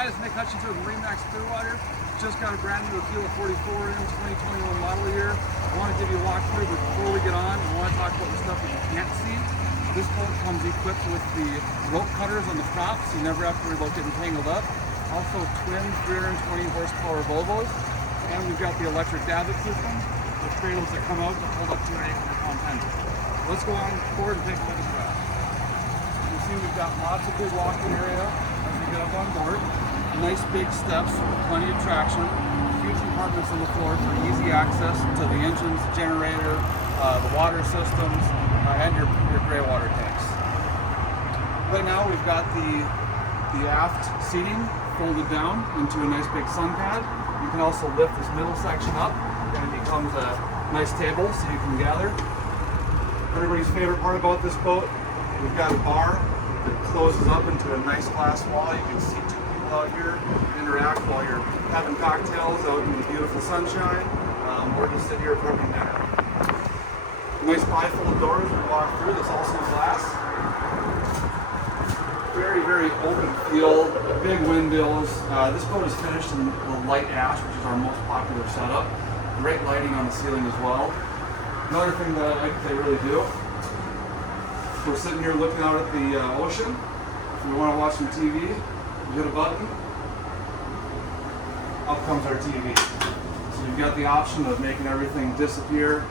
guys, Nick Hutchins with MarineMax Clearwater. Just got a brand new Aquila 44 in 2021 model year. I want to give you a walkthrough, but before we get on, I want to talk about the stuff that you can't see. This boat comes equipped with the rope cutters on the props, so you never have to worry about getting tangled up. Also twin 320 horsepower Volvos, and we've got the electric davit system with cradles that come out to hold up to an 800-pound tender. Let's go on forward and take a look at that. You can see we've got lots of big walking area as we get up on board. Nice big steps, plenty of traction, huge compartments on the floor for easy access to the engines, the generator, the water systems, and your gray water tanks. Right now we've got the aft seating folded down into a nice big sun pad. You can also lift this middle section up and it becomes a nice table so you can gather. Everybody's favorite part about this boat, we've got a bar that closes up into a nice glass wall. You can see two people out here interact while you're having cocktails out in the beautiful sunshine, or just sit here cooking dinner. Nice bifold doors we walk through. This also glass. Very, very open feel, big windows. This boat is finished in the light ash, which is our most popular setup. Great lighting on the ceiling as well. Another thing that I like that they really do, we're sitting here looking out at the ocean. If we want to watch some TV, we hit a button, up comes our TV. So you've got the option of making everything disappear,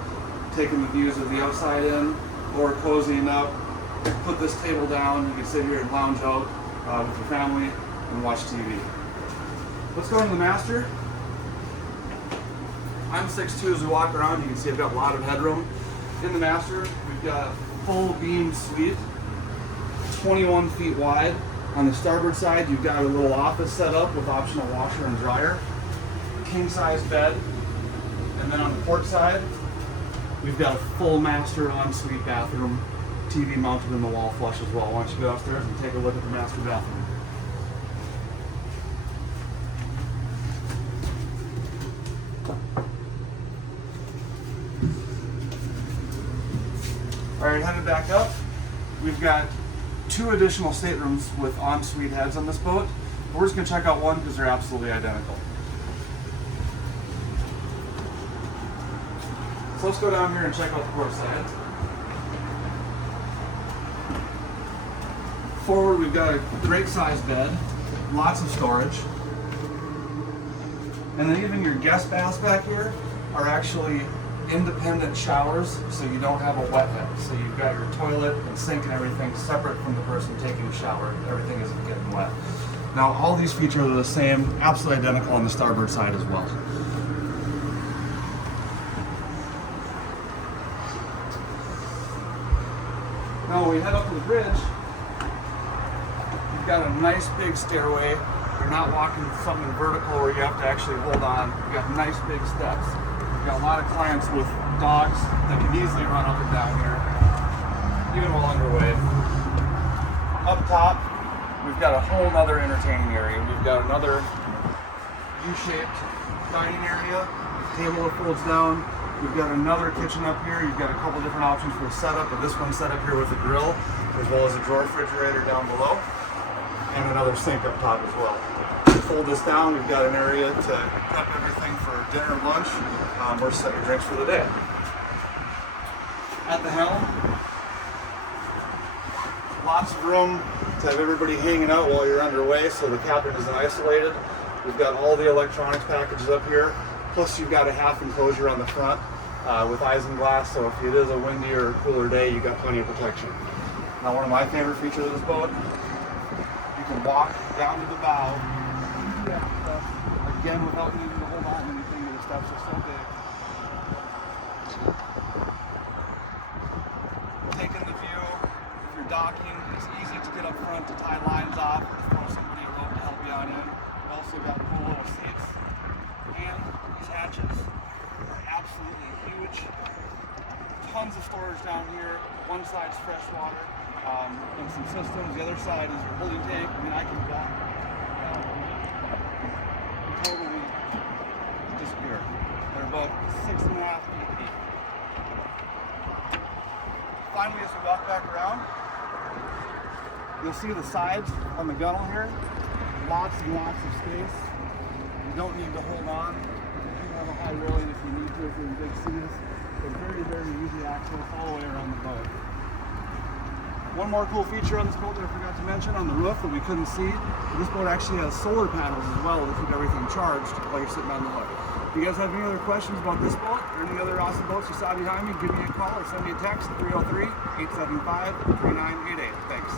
taking the views of the outside in, or cozying up. Put this table down, you can sit here and lounge out with your family and watch TV. Let's go into the master. I'm 6'2", as we walk around, you can see I've got a lot of headroom. In the master, we've got a full beam suite, 21 feet wide. On the starboard side, you've got a little office set up with optional washer and dryer, king size bed, and then on the port side, we've got a full master ensuite bathroom, TV mounted in the wall flush as well. Why don't you go upstairs and take a look at the master bathroom. Alright, headed back up. We've got 2 additional staterooms with ensuite heads on this boat. We're just going to check out one because they're absolutely identical. So let's go down here and check out the port side. Forward, we've got a great size bed, lots of storage. And then even your guest baths back here are actually independent showers, so you don't have a wet head. So you've got your toilet and sink and everything separate from the person taking a shower. Everything isn't getting wet. Now all these features are the same, absolutely identical on the starboard side as well. Now when we head up to the bridge, you've got a nice big stairway. You're not walking something vertical where you have to actually hold on. You've got nice big steps. We've got a lot of clients with dogs that can easily run up and down here, even while underway. Up top, we've got a whole other entertaining area. We've got another U-shaped dining area, table that folds down. We've got another kitchen up here. You've got a couple different options for the setup, but this one's set up here with a grill, as well as a drawer refrigerator down below, and another sink up top as well. Fold this down, we've got an area to prep everything for dinner and lunch, or set your drinks for the day. At the helm, lots of room to have everybody hanging out while you're underway so the captain isn't isolated. We've got all the electronics packages up here, plus you've got a half enclosure on the front with isinglass, so if it is a windy or cooler day, you've got plenty of protection. Now one of my favorite features of this boat, you can walk down to the bow, again without needing to hold on to anything, the steps are so big. Taking the view, if you're docking, it's easy to get up front to tie lines off or to throw somebody a rope to help you out in. We've also got cool little seats, and these hatches are absolutely huge. Tons of storage down here. One side's fresh water and some systems. The other side is your holding tank. I mean, I can walk totally disappear. They're about 6.5 feet deep. Finally, as we walk back around, you'll see the sides on the gunnel here. lots and lots of space. You don't need to hold on. You can have a high railing if you need to, if you're in big seas. But very, very easy access all the way around the boat. One more cool feature on this boat that I forgot to mention on the roof that we couldn't see. This boat actually has solar panels as well to keep everything charged while you're sitting on the hook. If you guys have any other questions about this boat or any other awesome boats you saw behind me, give me a call or send me a text at 303-875-3988. Thanks.